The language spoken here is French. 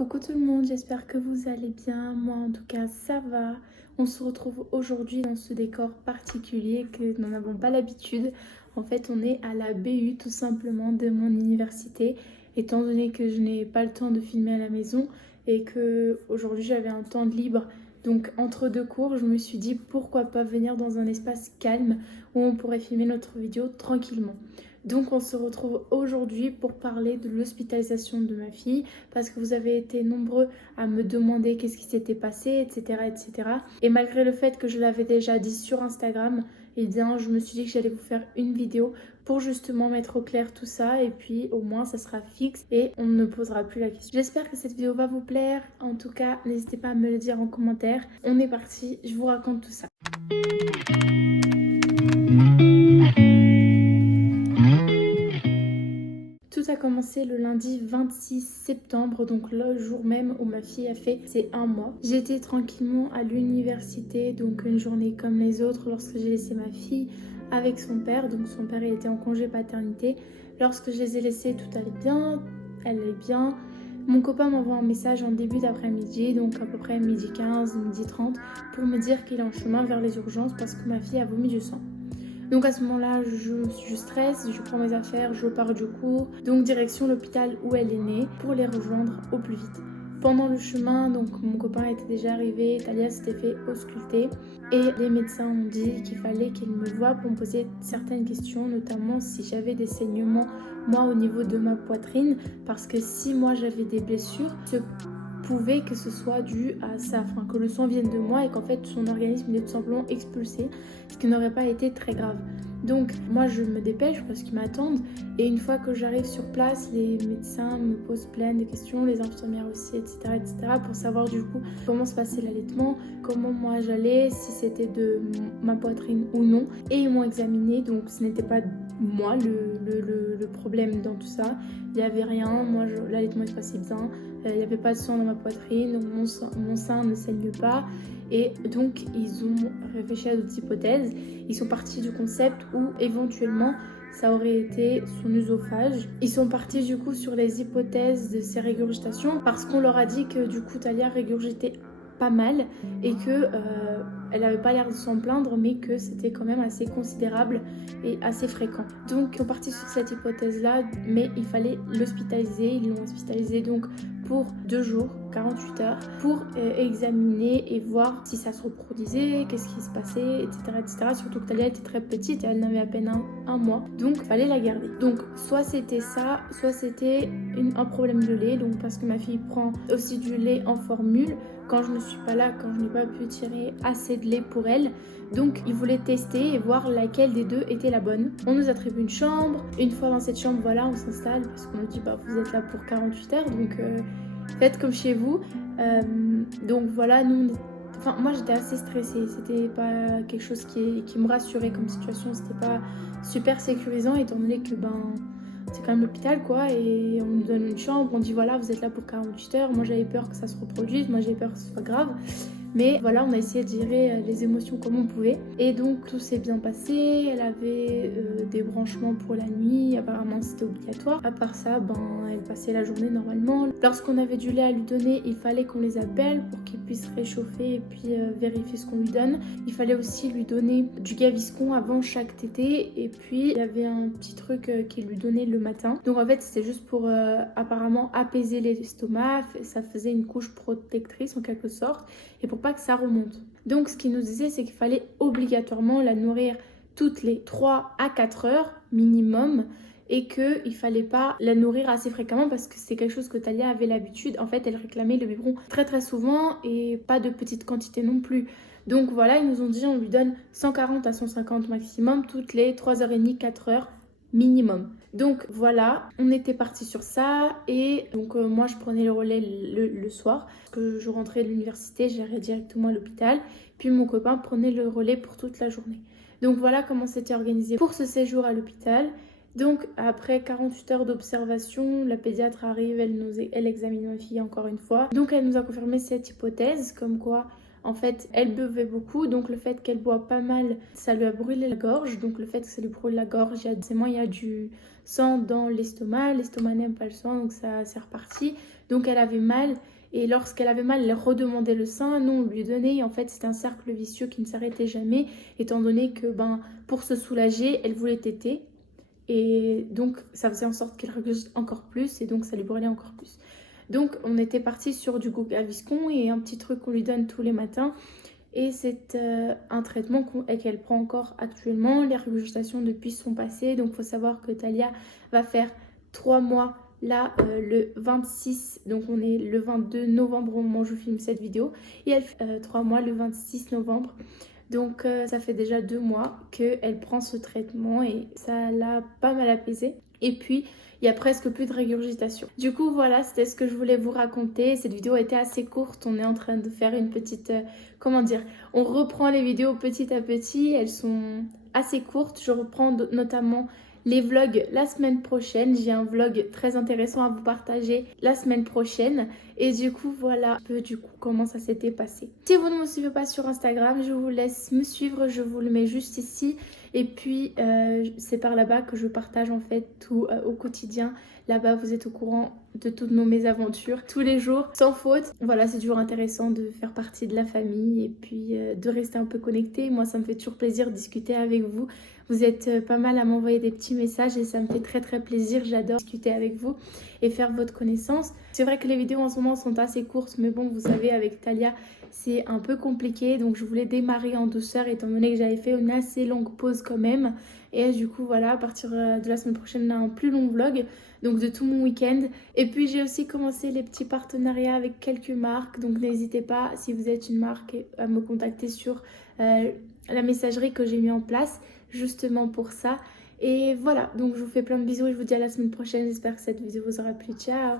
Coucou tout le monde, j'espère que vous allez bien. Moi en tout cas ça va. On se retrouve aujourd'hui dans ce décor particulier que nous n'avons pas l'habitude. En fait on est à la BU tout simplement de mon université. Étant donné que je n'ai pas le temps de filmer à la maison et que aujourd'hui j'avais un temps de libre. Donc entre deux cours je me suis dit pourquoi pas venir dans un espace calme où on pourrait filmer notre vidéo tranquillement. Donc on se retrouve aujourd'hui pour parler de l'hospitalisation de ma fille parce que vous avez été nombreux à me demander qu'est-ce qui s'était passé, etc., etc. Et malgré le fait que je l'avais déjà dit sur Instagram, eh bien je me suis dit que j'allais vous faire une vidéo pour justement mettre au clair tout ça et puis au moins ça sera fixe et on ne posera plus la question. J'espère que cette vidéo va vous plaire. En tout cas, n'hésitez pas à me le dire en commentaire. On est parti, je vous raconte tout ça. Tout a commencé le lundi 26 septembre, donc le jour même où ma fille a fait ses 1 mois. J'étais tranquillement à l'université, donc une journée comme les autres, lorsque j'ai laissé ma fille avec son père. Donc son père il était en congé paternité. Lorsque je les ai laissés, tout allait bien, elle est bien. Mon copain m'envoie un message en début d'après-midi, donc à peu près midi 15, midi 30, pour me dire qu'il est en chemin vers les urgences parce que ma fille a vomi du sang. Donc à ce moment-là, je stresse, je prends mes affaires, je pars du cours. Donc direction l'hôpital où elle est née pour les rejoindre au plus vite. Pendant le chemin, donc mon copain était déjà arrivé, Talia s'était fait ausculter et les médecins ont dit qu'il fallait qu'ils me voient pour me poser certaines questions, notamment si j'avais des saignements moi au niveau de ma poitrine, parce que si moi j'avais des blessures, pouvait que ce soit dû à ça, enfin que le sang vienne de moi et qu'en fait son organisme est tout simplement expulsé, ce qui n'aurait pas été très grave. Donc moi je me dépêche parce qu'ils m'attendent et une fois que j'arrive sur place, les médecins me posent plein de questions, les infirmières aussi, etc., pour savoir du coup comment se passait l'allaitement, comment moi j'allais, si c'était de ma poitrine ou non, et ils m'ont examiné, donc ce n'était pas moi le problème dans tout ça, il n'y avait rien, moi l'allaitement se passait bien. Il n'y avait pas de sang dans ma poitrine, donc mon sein ne saigne pas. Et donc, ils ont réfléchi à d'autres hypothèses. Ils sont partis du concept où, éventuellement, ça aurait été son œsophage. Ils sont partis, du coup, sur les hypothèses de ces régurgitations parce qu'on leur a dit que, du coup, Talia régurgitait pas mal et que elle n'avait pas l'air de s'en plaindre, mais que c'était quand même assez considérable et assez fréquent. Donc, ils sont partis sur cette hypothèse-là, mais il fallait l'hospitaliser. Ils l'ont hospitalisé donc pour 2 jours, 48 heures, pour examiner et voir si ça se reproduisait, qu'est-ce qui se passait, etc. Surtout que Talia était très petite et elle n'avait à peine un mois, donc il fallait la garder. Donc soit c'était ça, soit c'était un problème de lait, donc parce que ma fille prend aussi du lait en formule, quand je ne suis pas là, quand je n'ai pas pu tirer assez de lait pour elle. Donc ils voulaient tester et voir laquelle des deux était la bonne. On nous attribue une chambre. Une fois dans cette chambre, voilà, on s'installe parce qu'on nous dit bah vous êtes là pour 48 heures, donc faites comme chez vous. Donc voilà, nous enfin moi j'étais assez stressée. C'était pas quelque chose qui me rassurait comme situation. C'était pas super sécurisant étant donné que c'est quand même l'hôpital quoi, et on nous donne une chambre, on dit voilà vous êtes là pour 48 heures. Moi j'avais peur que ça se reproduise, moi j'avais peur que ce soit grave. Mais voilà, on a essayé de gérer les émotions comme on pouvait. Et donc tout s'est bien passé. Elle avait des branchements pour la nuit. Apparemment c'était obligatoire. À part ça, elle passait la journée normalement. Lorsqu'on avait du lait à lui donner, il fallait qu'on les appelle pour qu'ils puissent réchauffer et puis vérifier ce qu'on lui donne. Il fallait aussi lui donner du Gaviscon avant chaque tétée. Et puis il y avait un petit truc qu'il lui donnait le matin. Donc en fait c'était juste pour apparemment apaiser l'estomac. Ça faisait une couche protectrice en quelque sorte. Et pour pas que ça remonte. Donc ce qu'il nous disait, c'est qu'il fallait obligatoirement la nourrir toutes les 3 à 4 heures minimum et qu'il fallait pas la nourrir assez fréquemment parce que c'est quelque chose que Talia avait l'habitude. En fait, elle réclamait le biberon très très souvent et pas de petite quantité non plus. Donc voilà, ils nous ont dit on lui donne 140 à 150 maximum toutes les 3h30, 4 heures minimum. Donc voilà, on était parti sur ça et donc moi je prenais le relais le soir. Que je rentrais de l'université, j'allais directement à l'hôpital. Puis mon copain prenait le relais pour toute la journée. Donc voilà comment c'était organisé pour ce séjour à l'hôpital. Donc après 48 heures d'observation, la pédiatre arrive, elle examine ma fille encore une fois. Donc elle nous a confirmé cette hypothèse comme quoi en fait elle buvait beaucoup, donc le fait qu'elle boit pas mal, ça lui a brûlé la gorge. Donc le fait que ça lui brûle la gorge, il y a du sang dans l'estomac n'aime pas le sang, donc ça c'est reparti. Donc elle avait mal. Et lorsqu'elle avait mal, elle redemandait le sein. Nous, on lui donnait. Et en fait, c'était un cercle vicieux qui ne s'arrêtait jamais, étant donné que pour se soulager, elle voulait téter. Et donc, ça faisait en sorte qu'elle regurgite encore plus. Et donc, ça lui brûlait encore plus. Donc, on était parti sur du Gaviscon et un petit truc qu'on lui donne tous les matins. Et c'est un traitement qu'elle prend encore actuellement. Les régurgitations depuis sont passées. Donc, il faut savoir que Talia va faire 3 mois là le 26. Donc, on est le 22 novembre au moment où je filme cette vidéo. Et elle fait 3 mois le 26 novembre. Donc, ça fait déjà 2 mois qu'elle prend ce traitement et ça l'a pas mal apaisée. Et puis, il y a presque plus de régurgitation. Du coup, voilà, c'était ce que je voulais vous raconter. Cette vidéo était assez courte. On est en train de faire une petite... comment dire? On reprend les vidéos petit à petit. Elles sont assez courtes. Je reprends notamment les vlogs la semaine prochaine. J'ai un vlog très intéressant à vous partager la semaine prochaine. Et du coup, voilà un peu comment ça s'était passé. Si vous ne me suivez pas sur Instagram, je vous laisse me suivre. Je vous le mets juste ici. Et puis, c'est par là-bas que je partage en fait tout au quotidien. Là-bas, vous êtes au courant de toutes nos mésaventures tous les jours, sans faute. Voilà, c'est toujours intéressant de faire partie de la famille et puis de rester un peu connecté. Moi, ça me fait toujours plaisir de discuter avec vous. Vous êtes pas mal à m'envoyer des petits messages et ça me fait très très plaisir. J'adore discuter avec vous et faire votre connaissance. C'est vrai que les vidéos en ce moment sont assez courtes, mais bon, vous savez, avec Talia, c'est un peu compliqué. Donc, je voulais démarrer en douceur étant donné que j'avais fait une assez longue pause quand même. Et du coup, voilà, à partir de la semaine prochaine, on a un plus long vlog, donc de tout mon week-end. Et puis, j'ai aussi commencé les petits partenariats avec quelques marques. Donc, n'hésitez pas, si vous êtes une marque, à me contacter sur la messagerie que j'ai mis en place, justement pour ça. Et voilà, donc je vous fais plein de bisous et je vous dis à la semaine prochaine. J'espère que cette vidéo vous aura plu. Ciao!